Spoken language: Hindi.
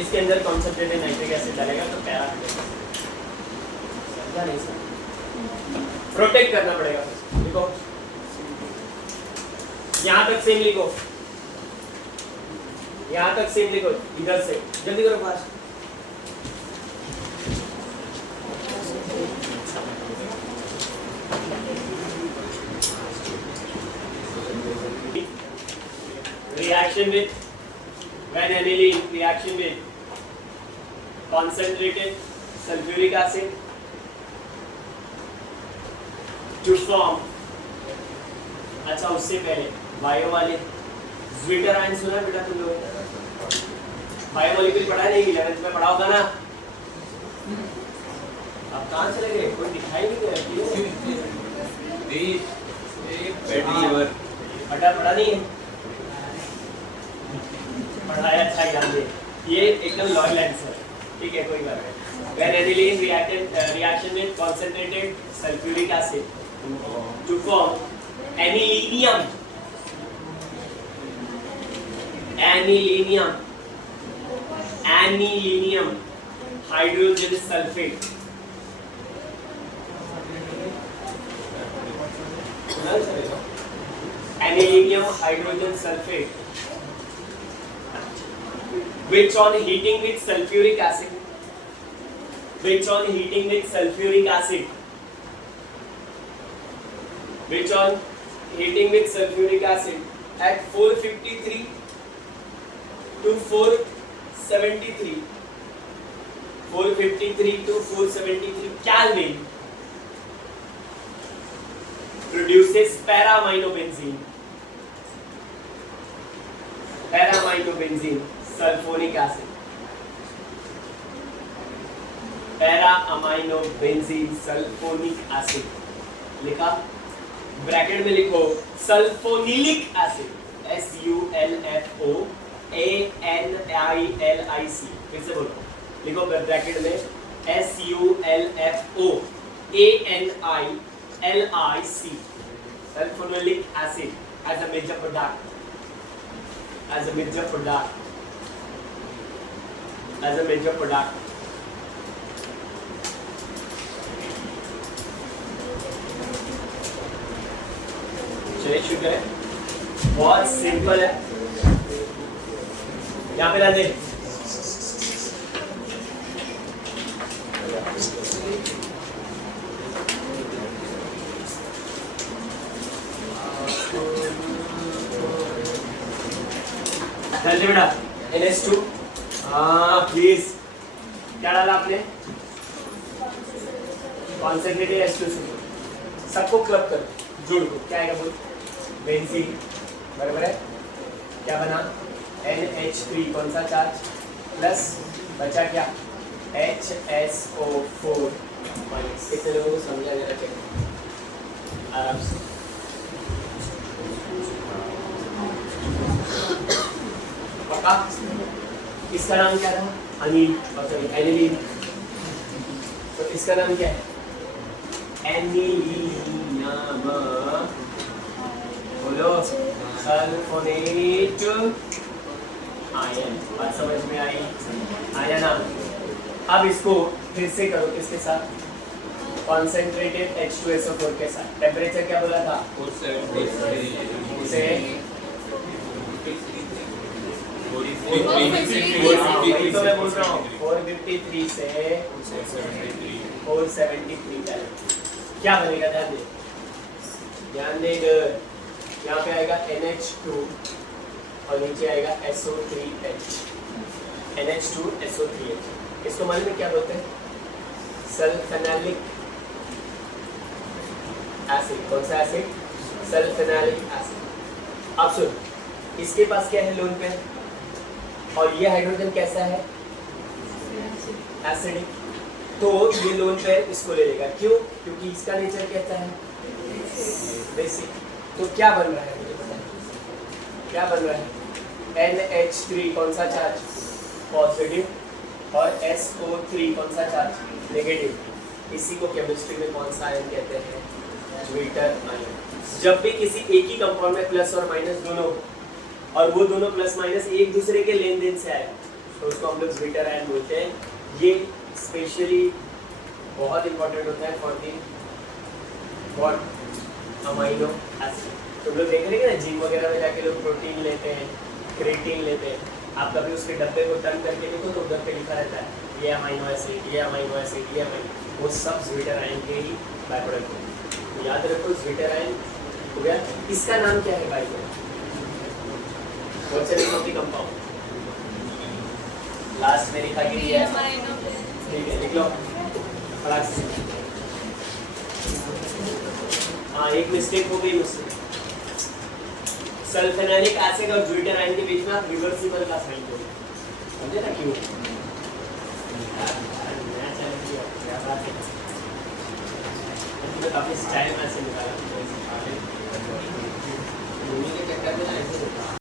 इसके अंदर कॉन्सेंट्रेटेड नाइट्रिक एसिड डालेगा तो पैरा समझा नहीं सर? प्रोटेक्ट करना पड़ेगा। देखो यहाँ तक सेम लिखो, यहाँ तक सेम लिखो, इधर से जल्दी करो fast. Reaction with when aniline reaction with concentrated sulfuric acid to form, अच्छा उससे पहले बायो वाले ज्विटर आयन सुना है बेटा तुम लोग? बायो मॉलिक्यूल पढ़ा नहीं 11th में पढ़ा होगा ना? अब कहाँ चले गए? कोई दिखाई नहीं दे रहा। पढ़ा नहीं है? पढ़ाया अच्छा ज्ञान दे। ये एकदम लॉयल आंसर, ठीक है कोई बात नहीं। When aniline reaction with concentrated sulfuric acid to form anilinium hydrogen sulfate, anilinium hydrogen sulfate, which on heating with sulfuric acid at 453 to 473 Kelvin produces para-aminobenzene sulfonic acid, para-aminobenzene sulfonic acid लिखा, ब्रैकेट में लिखो सल्फोनिलिक एसिड SULFOANILIC, फिर से बोलो, लिखो ब्रैकेट में SULFOANILIC sulfonic acid as a major product, चलिए शुक्र है, बहुत सिंपल है। यहाँ पे ला दे, जल्दी बेटा NH2, हाँ प्लीज, क्या डाला आपने? कॉन्सेंट्रेटेड H2, सबको क्लब करो, जोड़ दो, क्या आएगा बोल? बेंजीन, बराबर है, क्या बना? NH3, कौन सा चार्ज? प्लस, बचा क्या? HSO4 minus. कितने लोगों को समझा जरा चेक आराम से। पक्का? इसका नाम क्या था? Anil, sorry aniline. तो इसका नाम क्या है? एनिलीनियम, बोलो, सल्फोनेट आयन। बात समझ में आई? आया ना? अब इसको फिर से करो, किसके साथ? कॉन्सेंट्रेटेड H2SO4 के साथ। टेम्परेचर क्या बोला था? 473 से 453 तो मैं बोल रहा हूँ 453 से 473 तक क्या बनेगा? ध्यान दे इधर, यहाँ पे आएगा NH2 और नीचे आएगा SO3H, NH2SO3H। इसको मालूम है क्या बोलते हैं? सल्फेनोलिक एसिड। कौन सा एसिड? सल्फेनोलिक एसिड। अब सुन, इसके पास क्या है लोन पे, और ये हाइड्रोजन कैसा है? एसिडिक। तो ये लोन पे इसको ले लेगा, क्यों? क्योंकि इसका नेचर कैसा है? बेसिक। तो क्या बन रहा है मुझे बताइए, क्या बन रहा है? NH3 कौन सा चार्ज? पॉजिटिव, और SO3 कौन सा चार्ज? नेगेटिव। इसी को केमिस्ट्री में कौन सा आयन कहते हैं? Zwitter ion. जब भी किसी एक ही कंपाउंड में प्लस और माइनस दोनों, और वो दोनों प्लस माइनस एक दूसरे के लेन देन से आए, तो उसको हम लोग ज्विटर आयन बोलते हैं। ये स्पेशली बहुत इंपॉर्टेंट होता है for the what amino acid. तुम लोग देख रहे हैं ना जिम वगैरह में जाके लोग प्रोटीन लेते हैं, क्रिएटिन लेते हैं, आप कभी उसके डब्बे को टर्न करके देखो तो उधर पे लिखा रहता है ये अमाइनो एसिड, ये अमाइनो एसिड, ये अमाइनो, वो सब ज्विटर आयन के ही बाय प्रोडक्ट है। तो याद रखो ज्विटर आयन हो गया। इसका नाम क्या है by product? What's the name of the compound? Last में लिखा कि ठीक है, लिख लो फटाक से। हाँ, एक मिस्टेक हो गई मुझसे। सल्फेनोलिक एसिड और ज्विटर आयन के बीच में आप रिवर्सिबल का साइन दो, समझे ना क्यों? नया चैलेंज किया, क्या बात है। काफी स्टाइल में से निकाला के चक्कर में ना ऐसे